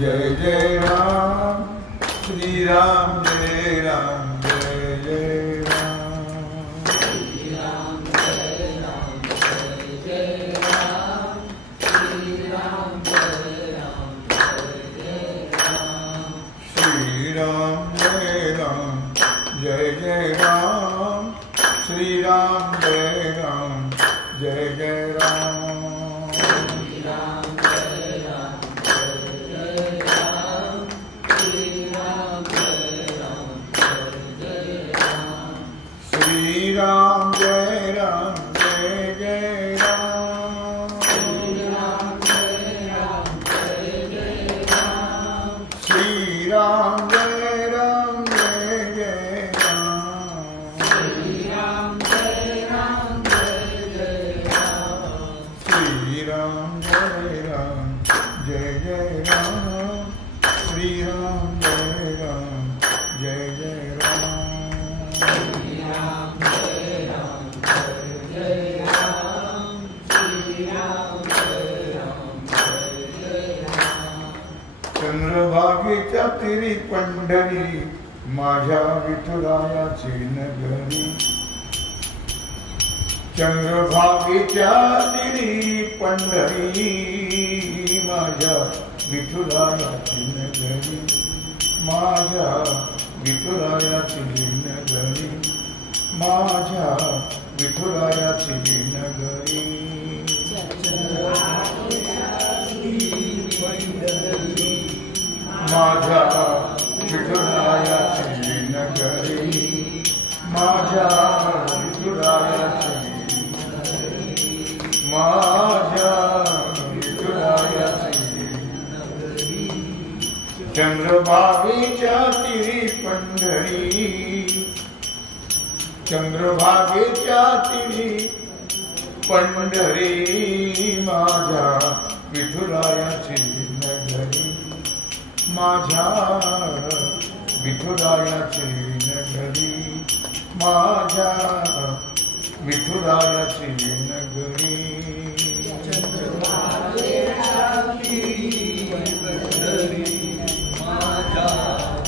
जय जय राम श्री राम जय राम जय जय राम श्री राम जय राम जय जय राम श्री राम जय राम जय जय राम श्री राम जय राम जय जय राम श्री राम जय राम जय जय राम राम जय राम जय जय राम श्री राम जय राम जय जय राम श्री राम जय राम जय जय राम श्री राम जय राम जय जय राम श्री राम जय राम जय जय राम श्री राम जय राम जय जय राम चंद्रभागेच्या तिरी पंढरी माझ्या विठुरायाची नगरी चंद्रभागेच्या तिरी पंढरी माझ्या विठुरायाची नगरी माझ्या विठुरायाची नगरी माझ्या विठुरायाची नगरी माझ्या विठुरायाची नगरी माझ्या विठुरायाची माझ्या विठुरायाची चंद्रभागेच्या तिरी पंढरी चंद्रभागेच्या तिरी पंढरी माझ्या विठुरायाची नगरी माझ्या विठुरायाची नगरी माझ्या विठुरायाची नगरी चंद्रभागेच्या तिरी पंढरी माझ्या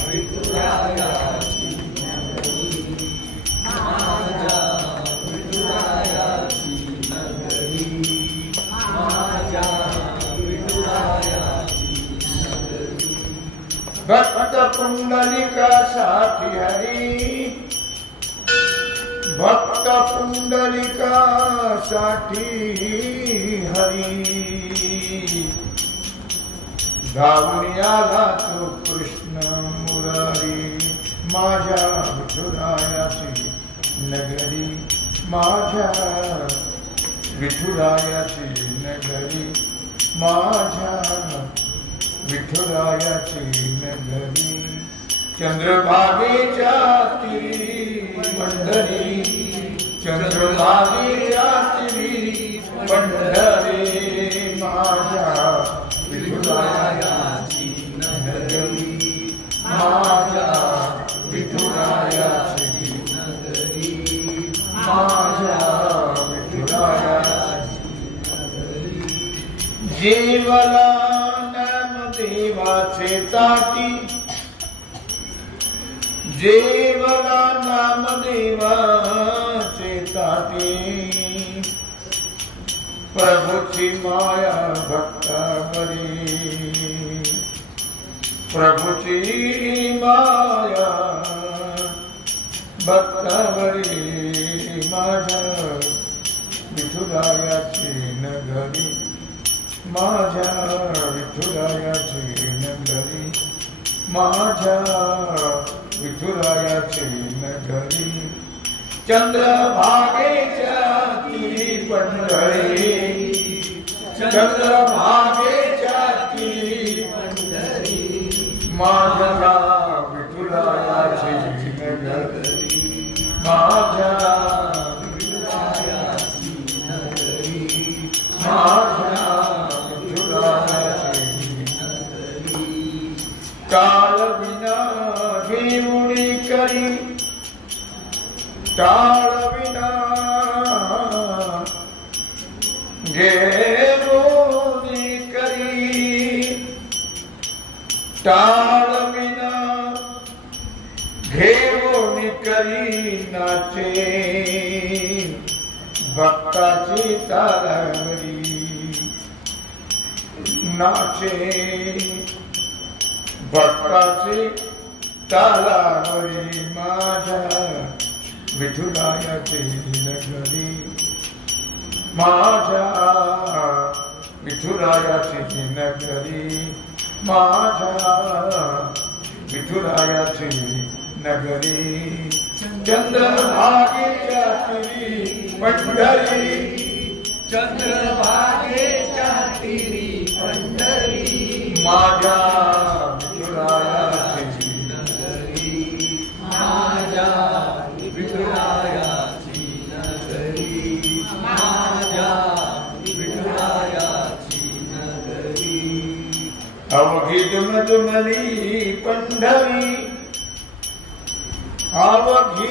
विठुरायाची नगरी माझ्या विठुरायाची नगरी माझ्या विठुरायाची भक्त पुंडलिकासाठी हरी भक्त पुंडलिकासाठी हरी धावून आला तो कृष्ण मुरारी माझ्या विठुरायाची नगरी माझ्या विठुरायाची नगरी माझ्या विठुरायाची नगरी चंद्रभागेच्या तिरी पंढरी चंद्रभागेच्या तिरी पंढरी माझ्या विठुरायाची नगरी माझ्या विठुरायाची नगरी माझ्या विठुरायाची जीवला देवाचे ताटी जेवला नाम देवाचे ताटी प्रभूची माया भक्तावरी प्रभूची माया भक्तावरी माझ्या विठुरायाची नगरी माझ्या विठुरायाची नगरी माझ्या विठुरायाची नगरी चंद्रभागेच्या तिरी पंढरी चंद्रभागेच्या तिरी पंढरी माझ्या विठुरायाची नगरी माझ्या विठुरायाची नगरी माझ्या काल विना घेऊनी करी काळ विना घेऊनी करी टाळविना घेऊन करी नाचे भक्ताची तालावरी नाचे भक्ताची तालावरी माझ्या विठुरायाची नगरी माझ्या विठुरायाची नगरी माझ्या विठुरायाची नगरी चंद्रभागेच्या तीरी पंढरी चंद्रभागेच्या तीरी पंढरी माझ्या विठुरायाची नगरी माझ्या विठुरायाची नगरी माझ्या विठुरायाची नगरी अवघी दुमदुमली पंढरी अवघी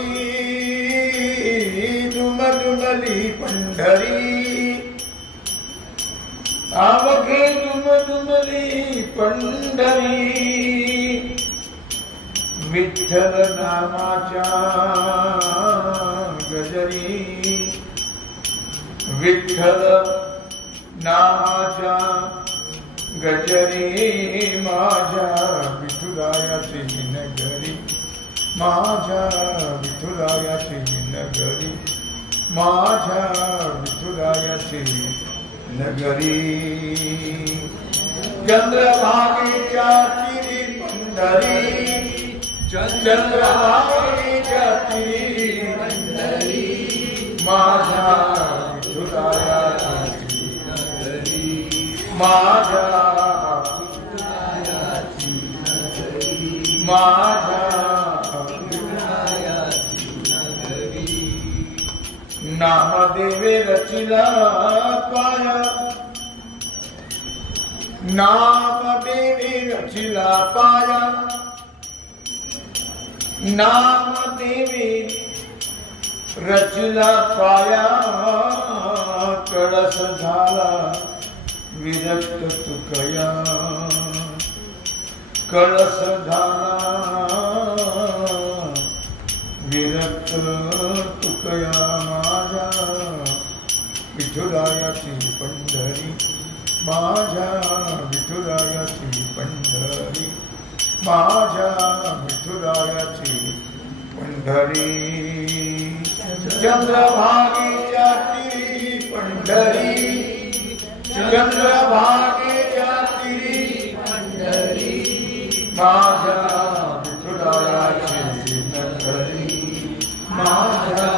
दुमदुमली पंढरी अवघी दुमदुमली पंढरी विठ्ठल नामाच्या गजरी विठ्ठल नामाच्या गजरी माझ्या विठुरायाची नगरी माझ्या विठुरायाची नगरी माझ्या विठुरायाची नगरी चंद्रभागेच्या तीरी पंढरी चंद्रभागेच्या तीरी पंढरी माझ्या विठुरायाची नगरी माझ्या विठुरायाची नगरी माझ्या नामदेवे रचिला पाया नामदेवे रचिला पाया नामदेवे रचिला पाया कळस झाला विरक्त तुकया कळस झाला विरक्त तुकया माझ्या विठुरायाची पंढरी माझ्या विठुरायाची पंढरी माझ्या विठुरायाची पंढरी चंद्रभागेच्या तीरी पंढरी चंद्रभागेच्या तीरी पंढरी माझ्या विठुरायाची नगरी माझ्या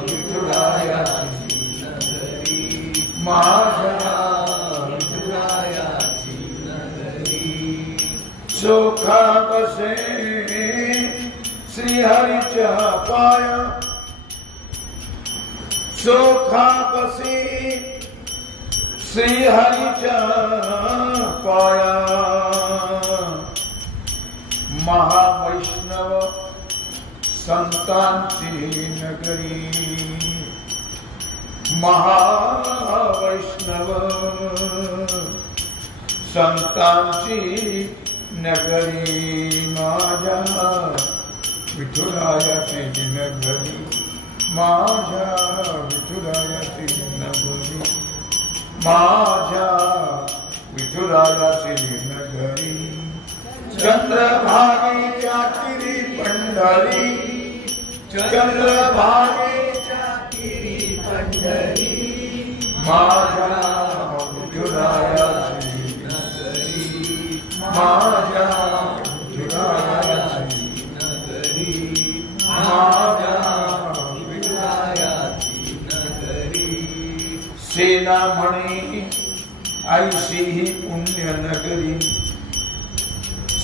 विठुरायाची नगरी माझ्या विठुरायाची नगरी सुखा बसे श्रीहरीच्या पाया सुखा बसे श्रीहरीच्या पाया महावैष्णव संतांची नगरी महावैष्णव संतांची नगरी माझ्या विठुरायाची नगरी माझ्या विठुरायाची नगरी माझ्या विठुरायाची नगरी चंद्रभागेच्या तीरी पंढरी चंद्रभागेच्या तीरी पंढरी माझ्या विठुरायाची नगरी माझ्या विठुरायाची नगरी माझ्या विठुरायाची नगरी सेना म्हणे ऐशी ही पुण्य नगरी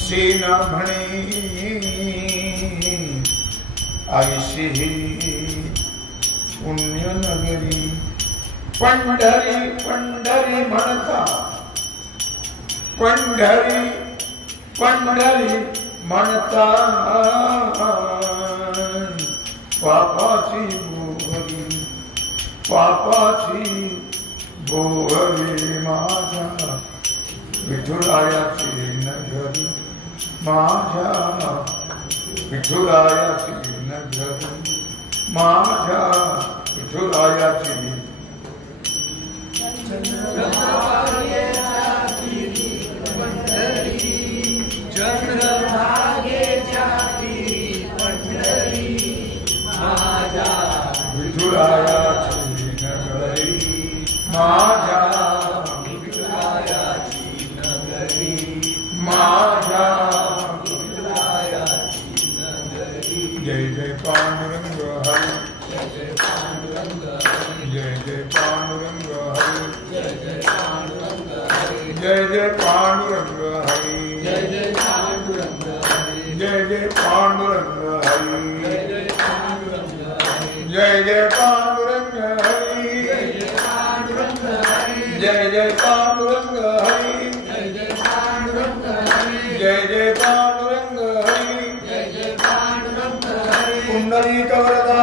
सेना म्हणे ऐशी ही पुण्य नगरी पंढरी पंढरी म्हणता पंढरी पंढरी म्हणता पापाची बोहरी पापाची बोहरी माझ्या विठुरायाची नगरी माझ्या विठुरायाची नजर माझ्या विठुरायाची चंद्रभागेच्या तीरी पंढरी माझ्या विठुरायाची नगरी माझ्या विठुरायाची नगरी माझ्या विठुरायाची नगरी जय जय पांडुरंग हरी जय जय पांडुरंग जय जय पांडुरंग हरी जय जय पांडुरंग हरी जय जय पांडुरंग हरी जय जय पांडुरंग हरी जय जय पांडुरंग हरी जय जय पांडुरंग हरी जय जय पांडुरंग हरी जय जय पांडुरंग हरी जय जय पांडुरंग हरी जय जय पांडुरंग हरी पुंडलीक वरदा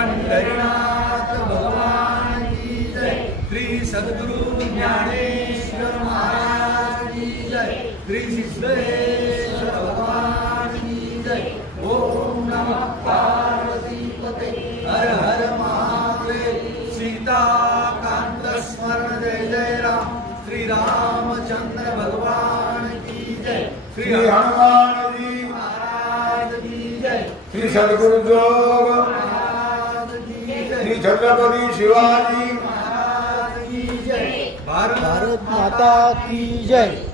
पंढरीनाथ भगवान की जय श्री सद्गुरु ज्ञानेश्वर महाराज की जय श्री सिद्धेश्वर भगवान की जय ओम नमः पार्वती पते हर हर महादेव सीताकांत स्मरण जय जय राम श्री रामचंद्र भगवान की जय श्री हनुमान जी महाराज की जय श्री सद्गुरु जोग श्री छत्रपति शिवाजी महाराज की जय भारत माता की जय।